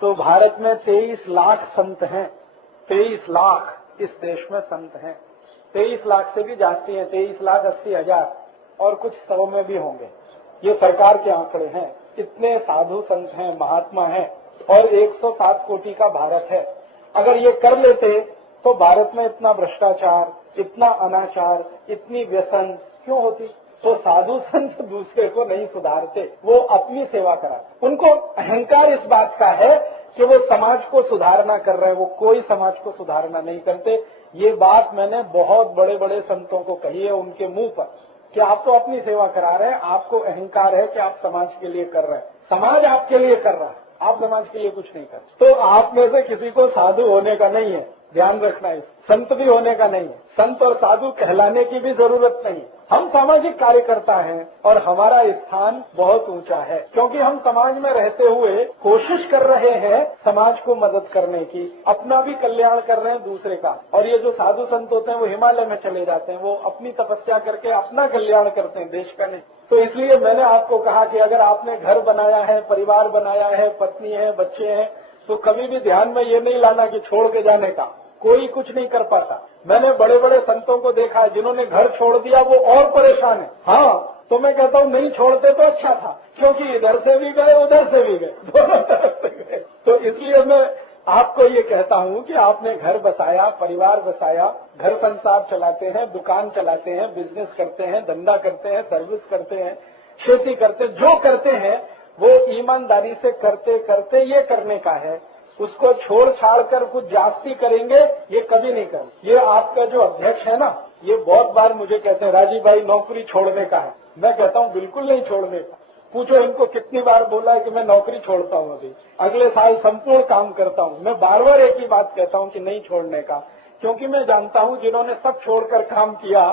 तो भारत में 23 लाख संत हैं। 23 लाख इस देश में संत हैं। 23 लाख से भी जाती हैं, 23,80,000 और कुछ 100 में भी होंगे। ये सरकार के आंकड़े हैं। इतने साधु संत हैं, महात्मा हैं और 107 कोटि का भारत है। अगर ये कर लेते तो भारत में इतना भ्रष्टाचार, इतना अनाचार, इतनी व्यसन क्यों होती? तो साधु संत दूसरे को नहीं सुधारते, वो अपनी सेवा कराते। उनको अहंकार इस बात का है कि वो समाज को सुधारना कर रहे हैं, वो कोई समाज को सुधारना नहीं करते। ये बात मैंने बहुत बड़े बड़े संतों को कही है उनके मुंह पर कि आप तो अपनी सेवा करा रहे हैं, आपको अहंकार है कि आप समाज के लिए कर रहे हैं। समाज आपके लिए कर रहा है, आप समाज के लिए कुछ नहीं कर। तो आप में से किसी को साधु होने का नहीं है, ध्यान रखना है। संत भी होने का नहीं है, संत और साधु कहलाने की भी जरूरत नहीं। हम सामाजिक कार्यकर्ता हैं और हमारा स्थान बहुत ऊंचा है, क्योंकि हम समाज में रहते हुए कोशिश कर रहे हैं समाज को मदद करने की, अपना भी कल्याण कर रहे हैं, दूसरे का। और ये जो साधु संत होते हैं वो हिमालय में चले जाते हैं, वो अपनी तपस्या करके अपना कल्याण करते हैं, देश का नहीं। तो इसलिए मैंने आपको कहा कि अगर आपने घर बनाया है, परिवार बनाया है, पत्नी है, बच्चे हैं, तो कभी भी ध्यान में ये नहीं लाना कि छोड़ के जाने का। कोई कुछ नहीं कर पाता। मैंने बड़े बड़े संतों को देखा है जिन्होंने घर छोड़ दिया, वो और परेशान है। हाँ, तो मैं कहता हूँ नहीं छोड़ते तो अच्छा था, क्योंकि इधर से भी गए उधर से भी गए, दोनों तरफ से गए। तो इसलिए मैं आपको ये कहता हूँ कि आपने घर बसाया, परिवार बसाया, घर संसार चलाते हैं, दुकान चलाते हैं, बिजनेस करते हैं, धंधा करते हैं, सर्विस करते हैं, खेती करते, जो करते हैं वो ईमानदारी से करते करते ये करने का है। उसको छोड़ छाड़ कर कुछ जास्ती करेंगे, ये कभी नहीं करेंगे। ये आपका जो अध्यक्ष है ना, ये बहुत बार मुझे कहते हैं राजीव भाई नौकरी छोड़ने का है। मैं कहता हूँ बिल्कुल नहीं छोड़ने का। पूछो इनको कितनी बार बोला है कि मैं नौकरी छोड़ता हूँ, अभी अगले साल संपूर्ण काम करता हूँ। मैं बार बार एक ही बात कहता हूँ कि नहीं छोड़ने का, क्योंकि मैं जानता हूँ जिन्होंने सब छोड़कर काम किया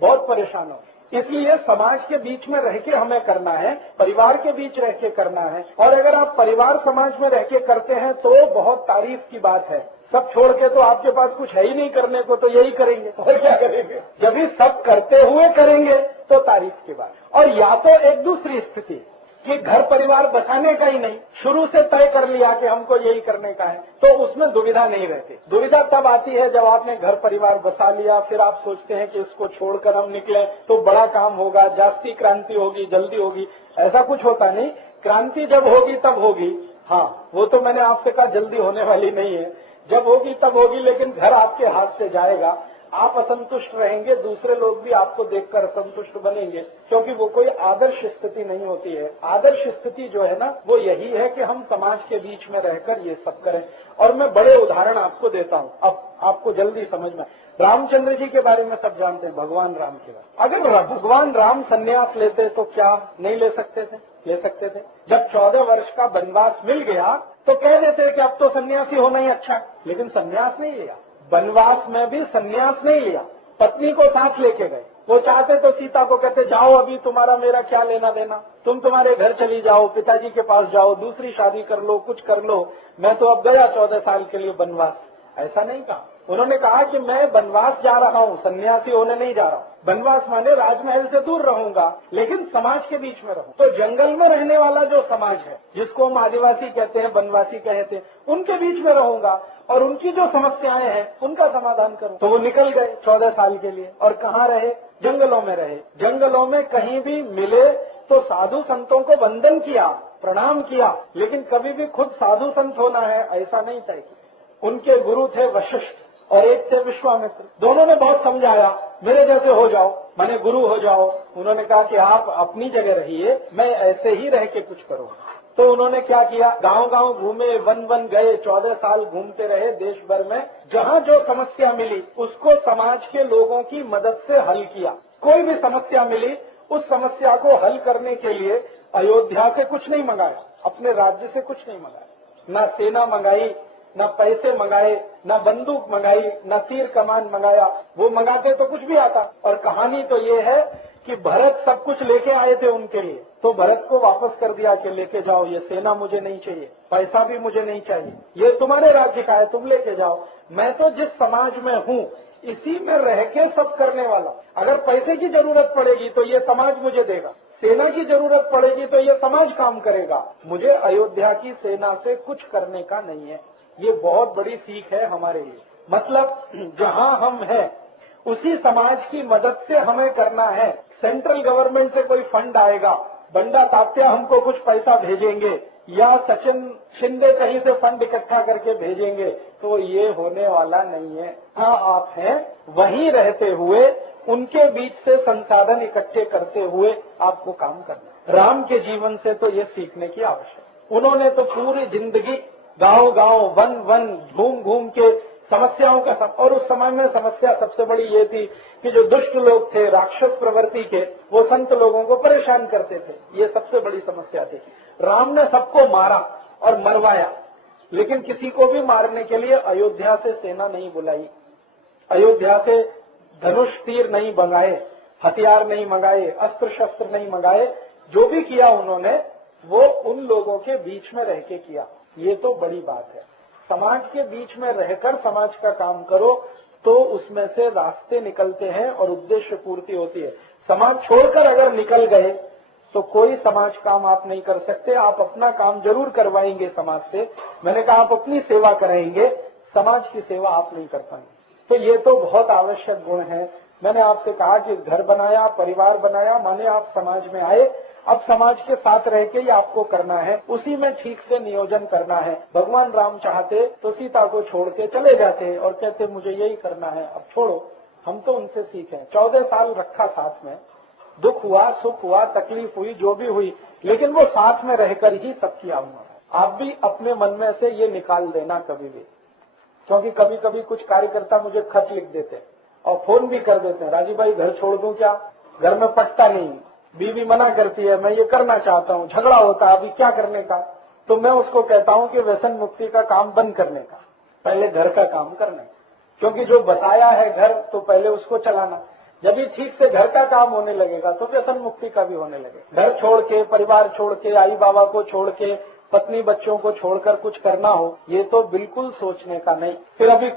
बहुत परेशान हो। इसलिए समाज के बीच में रह के हमें करना है, परिवार के बीच रह के करना है। और अगर आप परिवार समाज में रह के करते हैं तो बहुत तारीफ की बात है। सब छोड़ के तो आपके पास कुछ है ही नहीं करने को, तो यही करेंगे और क्या करेंगे। जब भी सब करते हुए करेंगे तो तारीफ की बात। और या तो एक दूसरी स्थिति कि घर परिवार बसाने का ही नहीं, शुरू से तय कर लिया कि हमको यही करने का है, तो उसमें दुविधा नहीं रहती। दुविधा तब आती है जब आपने घर परिवार बसा लिया, फिर आप सोचते हैं कि इसको छोड़कर हम निकले तो बड़ा काम होगा, जास्ती क्रांति होगी, जल्दी होगी। ऐसा कुछ होता नहीं। क्रांति जब होगी तब होगी। हाँ, वो तो मैंने आपसे कहा जल्दी होने वाली नहीं है, जब होगी तब होगी, लेकिन घर आपके हाथ से जाएगा। आप असंतुष्ट रहेंगे, दूसरे लोग भी आपको देखकर असंतुष्ट बनेंगे, क्योंकि वो कोई आदर्श स्थिति नहीं होती है। आदर्श स्थिति जो है ना, वो यही है कि हम समाज के बीच में रहकर ये सब करें। और मैं बड़े उदाहरण आपको देता हूँ, अब आपको जल्दी समझ में। रामचंद्र जी के बारे में सब जानते हैं, भगवान राम के बारे। अगर भगवान राम संन्यास लेते तो क्या नहीं ले सकते थे? ले सकते थे। जब 14 वर्ष का वनवास मिल गया तो कह देते कि अब तो सन्यासी होना ही अच्छा, लेकिन सन्यास नहीं लिया। वनवास में भी सन्यास नहीं लिया, पत्नी को साथ लेके गए। वो चाहते तो सीता को कहते जाओ, अभी तुम्हारा मेरा क्या लेना देना, तुम तुम्हारे घर चली जाओ, पिताजी के पास जाओ, दूसरी शादी कर लो, कुछ कर लो, मैं तो अब गया 14 साल के लिए वनवास। ऐसा नहीं कहा। उन्होंने कहा कि मैं वनवास जा रहा हूँ, सन्यासी होने नहीं जा रहा हूँ। वनवास माने राजमहल से दूर रहूंगा, लेकिन समाज के बीच में रहूं। तो जंगल में रहने वाला जो समाज है, जिसको हम आदिवासी कहते हैं, वनवासी कहते हैं, उनके बीच में रहूंगा और उनकी जो समस्याएं हैं उनका समाधान करूं। तो वो निकल गए 14 साल के लिए। और कहाँ रहे? जंगलों में रहे। जंगलों में कहीं भी मिले तो साधु संतों को वंदन किया, प्रणाम किया, लेकिन कभी भी खुद साधु संत होना है ऐसा नहीं तय किया। उनके गुरु थे वशिष्ठ और एक थे विश्वामित्र। दोनों ने बहुत समझाया, मेरे जैसे हो जाओ, माने गुरु हो जाओ। उन्होंने कहा कि आप अपनी जगह रहिए, मैं ऐसे ही रह के कुछ करूंगा। तो उन्होंने क्या किया, गांव गांव घूमे, वन वन गए, 14 साल घूमते रहे देश भर में। जहां जो समस्या मिली उसको समाज के लोगों की मदद से हल किया। कोई भी समस्या मिली, उस समस्या को हल करने के लिए अयोध्या से कुछ नहीं मंगाया, अपने राज्य से कुछ नहीं मंगाया, न सेना मंगाई, न पैसे मंगाए, न बंदूक मंगाई, न तीर कमान मंगाया। वो मंगाते तो कुछ भी आता। और कहानी तो ये है कि भरत सब कुछ लेके आए थे उनके लिए, तो भरत को वापस कर दिया कि लेके जाओ, ये सेना मुझे नहीं चाहिए, पैसा भी मुझे नहीं चाहिए, ये तुम्हारे राज्य का है, तुम लेके जाओ। मैं तो जिस समाज में हूँ इसी में रह के सब करने वाला। अगर पैसे की जरूरत पड़ेगी तो ये समाज मुझे देगा। सेना की जरूरत पड़ेगी तो ये समाज काम करेगा। मुझे अयोध्या की सेना से कुछ करने का नहीं है। ये बहुत बड़ी सीख है हमारे लिए। मतलब जहां हम हैं उसी समाज की मदद से हमें करना है। सेंट्रल गवर्नमेंट से कोई फंड आएगा, बंडा तात्या हमको कुछ पैसा भेजेंगे या सचिन शिंदे कहीं से फंड इकट्ठा करके भेजेंगे, तो ये होने वाला नहीं है। हाँ, आप हैं वहीं रहते हुए उनके बीच से संसाधन इकट्ठे करते हुए आपको काम करना। राम के जीवन से तो ये सीखने की आवश्यकता। उन्होंने तो पूरी जिंदगी गांव गांव वन वन घूम घूम के समस्याओं का और उस समय में समस्या सबसे बड़ी ये थी कि जो दुष्ट लोग थे, राक्षस प्रवृत्ति के, वो संत लोगों को परेशान करते थे। ये सबसे बड़ी समस्या थी। राम ने सबको मारा और मरवाया, लेकिन किसी को भी मारने के लिए अयोध्या से सेना नहीं बुलाई, अयोध्या से धनुष तीर नहीं मंगाए, हथियार नहीं मंगाए, अस्त्र शस्त्र नहीं मंगाए। जो भी किया उन्होंने वो उन लोगों के बीच में रह के किया। ये तो बड़ी बात है। समाज के बीच में रहकर समाज का काम करो तो उसमें से रास्ते निकलते हैं और उद्देश्य पूर्ति होती है। समाज छोड़कर अगर निकल गए तो कोई समाज काम आप नहीं कर सकते। आप अपना काम जरूर करवाएंगे समाज से। मैंने कहा आप अपनी सेवा कराएंगे, समाज की सेवा आप नहीं कर पाएंगे। तो ये तो बहुत आवश्यक गुण है। मैंने आपसे कहा कि घर बनाया, परिवार बनाया, माने आप समाज में आए। अब समाज के साथ रह के ही आपको करना है, उसी में ठीक से नियोजन करना है। भगवान राम चाहते तो सीता को छोड़ के चले जाते और कहते मुझे यही करना है, अब छोड़ो। हम तो उनसे सीखे। 14 साल रखा साथ में, दुख हुआ, सुख हुआ, तकलीफ हुई, जो भी हुई, लेकिन वो साथ में रहकर ही सब किया हुआ। आप भी अपने मन में से ये निकाल देना कभी भी, क्योंकि कभी कभी कुछ कार्यकर्ता मुझे खत लिख देते और फोन भी कर देते हैं, राजीव भाई घर छोड़ दूं क्या, घर में पटता नहीं, बीवी मना करती है, मैं ये करना चाहता हूँ, झगड़ा होता है, अभी क्या करने का। तो मैं उसको कहता हूँ कि व्यसन मुक्ति का काम बंद करने का, पहले घर का काम करने का। क्योंकि जो बताया है घर, तो पहले उसको चलाना। जब ये ठीक से घर का काम होने लगेगा तो व्यसन मुक्ति का भी होने लगेगा। घर छोड़ के, परिवार छोड़ के, आई बाबा को छोड़ के, पत्नी बच्चों को छोड़कर कुछ करना हो, ये तो बिल्कुल सोचने का नहीं। फिर अभी